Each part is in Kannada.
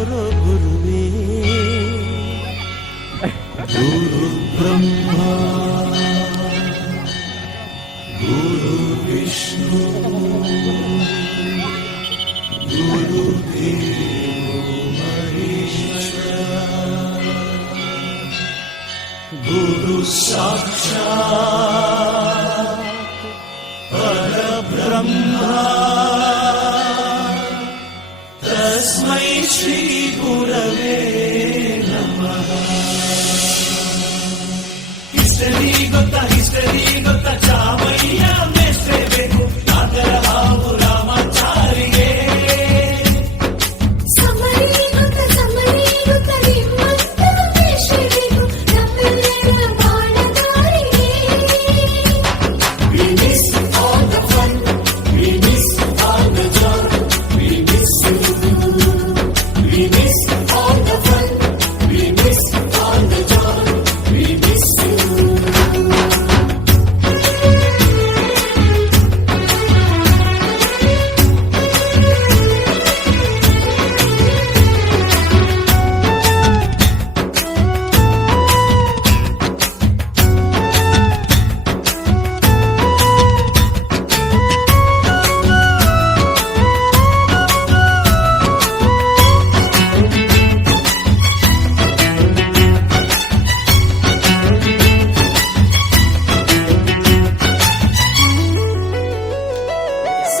ತೋರೋ ಗುರುವೇ. ಗುರು ಬ್ರಹ್ಮ ಗುರು ವಿಷ್ಣು ಗುರು ದೇವೋ ಮಹೇಶ್ವರ ಗುರು ಸಾಕ್ಷಾತ್ ಪರಬ್ರಹ್ಮ ತಸ್ಮೈ ಶ್ರೀ ಗುರವೇ ನಮಃ. ಹಿಸ್ಟರಿ ಗೊತ್ತಾ ಚಾಮಯ್ಯ ಮೇಸ್ಟ್ರೆ ಬೇಕು ನಾಗರ ಹಾವು ರಾಮಾಚಾರಿಗೆ. ಸಮರಿ ಗೊತ್ತ ನಿಮ್ಮಂತ ಮೇಸ್ಟ್ರೆ ಬೇಕು ನಮ್ಮೆಲ್ಲರ ಬಾಳದಾರಿಗೆ. We miss all the fun, we miss all the joy, we miss you. We miss all the fun, we miss all the joy, we miss you.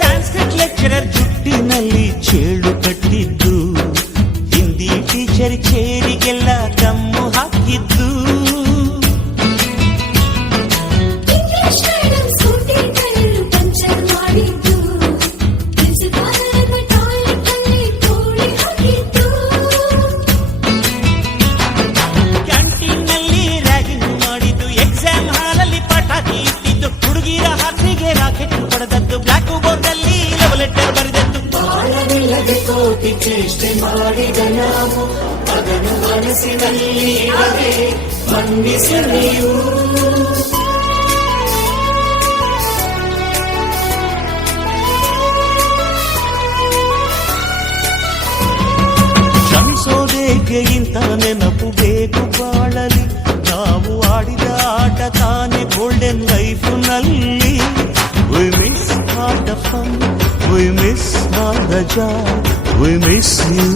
Sanskrit lecturer ಜುಟ್ಟಿನಲ್ಲಿ ಚೇಳು ಕಟ್ಟಿದ್ದು, ಹಿಂದಿ ಟೀಚರ್ ಚೇರಿಗೆಲ್ಲ ದಮ್ಮು ಹಾಕಿದ್ದು, ಇಂಗ್ಲಿಷ್ ಮೇಡಮ್ ಸೂಟಿಗಳನ್ನು ಪಂಚರ್ ಮಾಡಿದ್ದು, ಪ್ರಿನ್ಸಿಪಾಲರ ಟಾಯ್ಲೆಟ್ ಅಲ್ಲಿ ಕೋಳಿ ಹಾಕಿದ್ದು, ಕ್ಯಾಂಟೀನ್ನಲ್ಲಿ ರ್ಯಾಗಿಂಗ್ ಮಾಡಿದ್ದು, ಎಕ್ಸಾಮ್ ಹಾಲಲ್ಲಿ ಪಟಾಕಿ ಇಟ್ಟಿದ್ದು, ಹುಡುಗಿರ ಹಾಸಿಗೆ ರಾಕೆಟ್ ಹೊಡೆದದ್ದು, ಬ್ಲಾಕ್ ಬೋರ್ಡ್ ಅಲ್ಲಿ ಲವ್ ಲೆಟರ್ ಬರೆದದ್ದು. ಬಾಳವಿಲ್ಲದೆ ಕೋಟಿ ಚೇಷ್ಟೆ ಮಾಡಿದ ನಾವು ಅದನ್ನು ಮನಸ್ಸಿನಲ್ಲಿ ಇಡದೆ ಮನ್ನಿಸಿ ನೀವು. ಕ್ಷಮಿಸೋದೇಕೆ ಇಂಥ ನೆನಪು ಬೇಕು ಬಾಳಲಿ, ನಾವು ಆಡಿದ ಆಟ ತಾನೆ golden ಲೈಫ್ನಲ್ಲಿ. We miss all the fun, we miss all the joy, we miss you.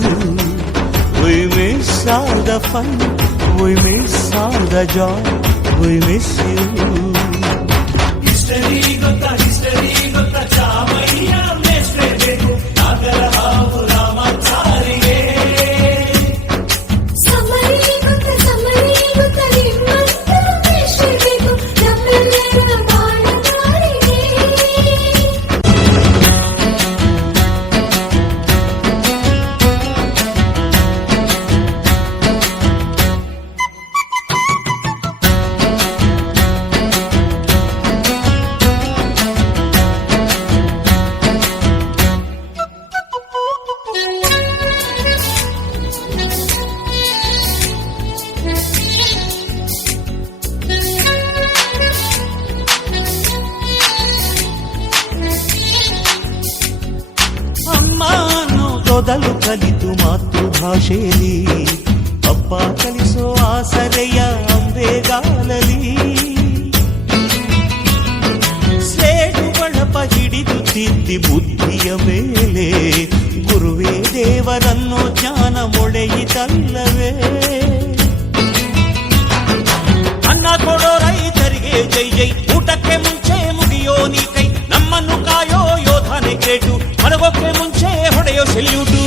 We miss all the fun, we miss all the joy, we miss you. History ಗೊತ್ತಾ ಚಾಮಯ್ಯ ಮೇಸ್ಟ್ರೆ ಬೇಕು ನಾಗರ ಹಾವು ರಾಮಾಚಾರಿಗೆ. ಸಮರಿ ಗೊತ್ತ ನಿಮ್ಮಂತ ಮೇಸ್ಟ್ರೆ ಬೇಕು ನಮ್ಮೆಲ್ಲರ ಬಾಳದಾರಿಗೆ. ಅಮ್ಮ ಅನ್ನೋದೊದಲು ಕಲಿತು ಮಾತೃಭಾಷೆಯಲ್ಲಿ, ಅಪ್ಪ ಕಲಿಸೋ ಆಸರೆಯ ಅಂಬೆಗಾಲಲಿ, ಸ್ಲೇಟು ಬಳಪ ಹಿಡಿದು ತಿದ್ದಿ ಬುದ್ಧಿಯ ಮೇಲೆ, ಗುರುವೇ ದೇವರನ್ನೋ ಜ್ಞಾನ ಮೊಳೆಯಿತಲ್ಲವೇ. ಅನ್ನ ಕೊಡೋ ರೈತರಿಗೆ ಜೈ ಜೈ, ಊಟಕ್ಕೆ ಮುಂಚೆ ಮುಗಿಯೋ ನೀ ಕೈ, ನಮ್ಮನ್ನು ಕಾಯೋ ಯೋಧನೆ ಗ್ರೇಟು, ಮಲಗೋಕೆ ಮುಂಚೆ ಹೊಡೆಯೋ ಸೆಲ್ಯೂಟು.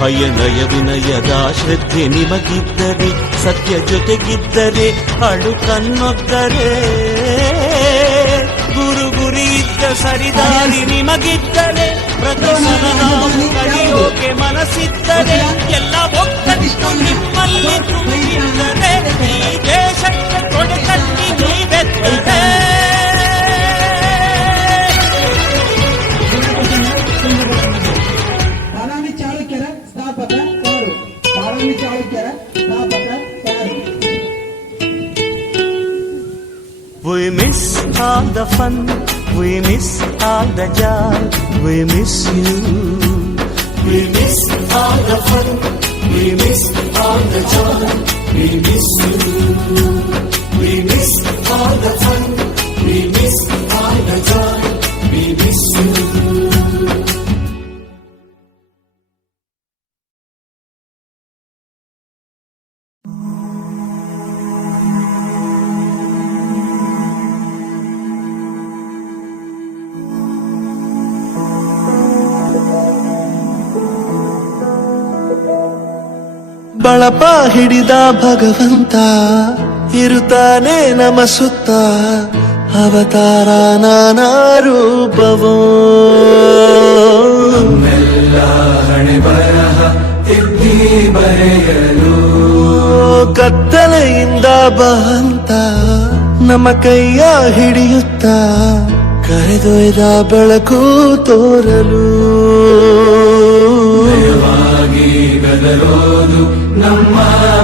ಭಯನಯ ವಿನಯದ ಶ್ರದ್ಧೆ ನಿಮಗಿದ್ದರೆ, ಸತ್ಯ ಜೊತೆಗಿದ್ದರೆ, ಅಳು ಕನ್ನೊದ್ದರೆ, ಗುರಿ ಇದ್ದ ಸರಿದಾರಿ ನಿಮಗಿದ್ದರೆ, ಪ್ರತಿಸಲ ನಾವು ಕಲಿಯೋಕೆ ಮನಸ್ಸಿದ್ದರೆ, ಎಲ್ಲ ಒಕ್ಕಟ್ಟು ನಿಮ್ಮಲ್ಲಿ ತುಂಬಿದ್ದರೆ, ಈ ದೇಶಕ್ಕೆ ತೊಡೆತಟ್ಟಿ ನೀವೆದ್ದರೆ. ಬಾದಾಮಿ ಚಾಲುಕ್ಯರ ಸ್ಥಾಪಕ ಯಾರು? ಬಾದಾಮಿ ಚಾಲುಕ್ಯರ ಸ್ಥಾಪಕ ಯಾರು? We miss all the fun, We miss all the joy, we miss you. We miss all the fun, we miss all the joy, we miss you. We miss all the fun, we miss all the joy, we miss you. ಬಳಪ ಹಿಡಿದ ಭಗವಂತ ಇರುತ್ತಾನೆ ನಮ ಸುತ್ತ ಅವತಾರ ನಾನಾ ರೂಪವೋ ಹಣೆ ಬರಹ ತಿದ್ದಿ ಬರೆಯಲು ಕತ್ತಲೆಯಿಂದ ಬಂತ ನಮ್ಮ ಕೈಯ ಹಿಡಿಯುತ್ತ ಕರೆದೊಯ್ದ ಬೆಳಕು ತೋರಲು ಗದರೋದು ನಮ್ಮ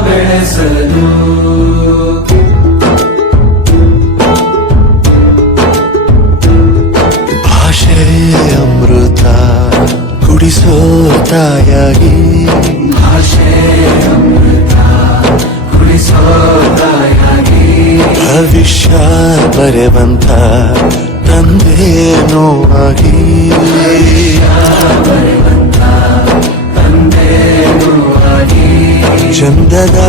ಬೆಳೆಸಲು ಭಾಷೆ ಅಮೃತ ಕುಡಿಸೋ ತಾಯಾಗಿ ಭಾಷೆ ಅಮೃತ ಕುಡಿಸೋ ತಾಯಾಗಿ ಭವಿಷ್ಯ ಬರೆವಂತ ತಂದೇನೋ ಆಗಿ ಚಂದದ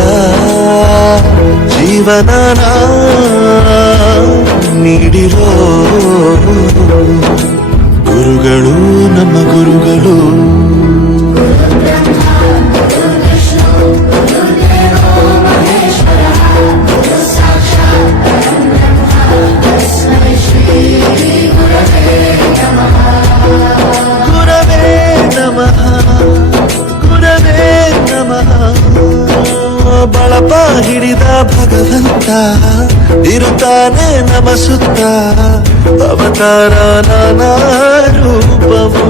ಜೀವನ ನೀಡಿರೋ ಗುರುಗಳು ನಮ್ಮ ಗುರುಗಳು ಗುರವೇ ನಮಃ ಗುರವೇ ನಮಃ ಬಳಪ ಹಿಡಿದ ಭಗವಂತ ಇರುತ್ತಾನೆ ನಮ ಸುತ್ತ ಅವತಾರ ನಾನಾ ರೂಪವೋ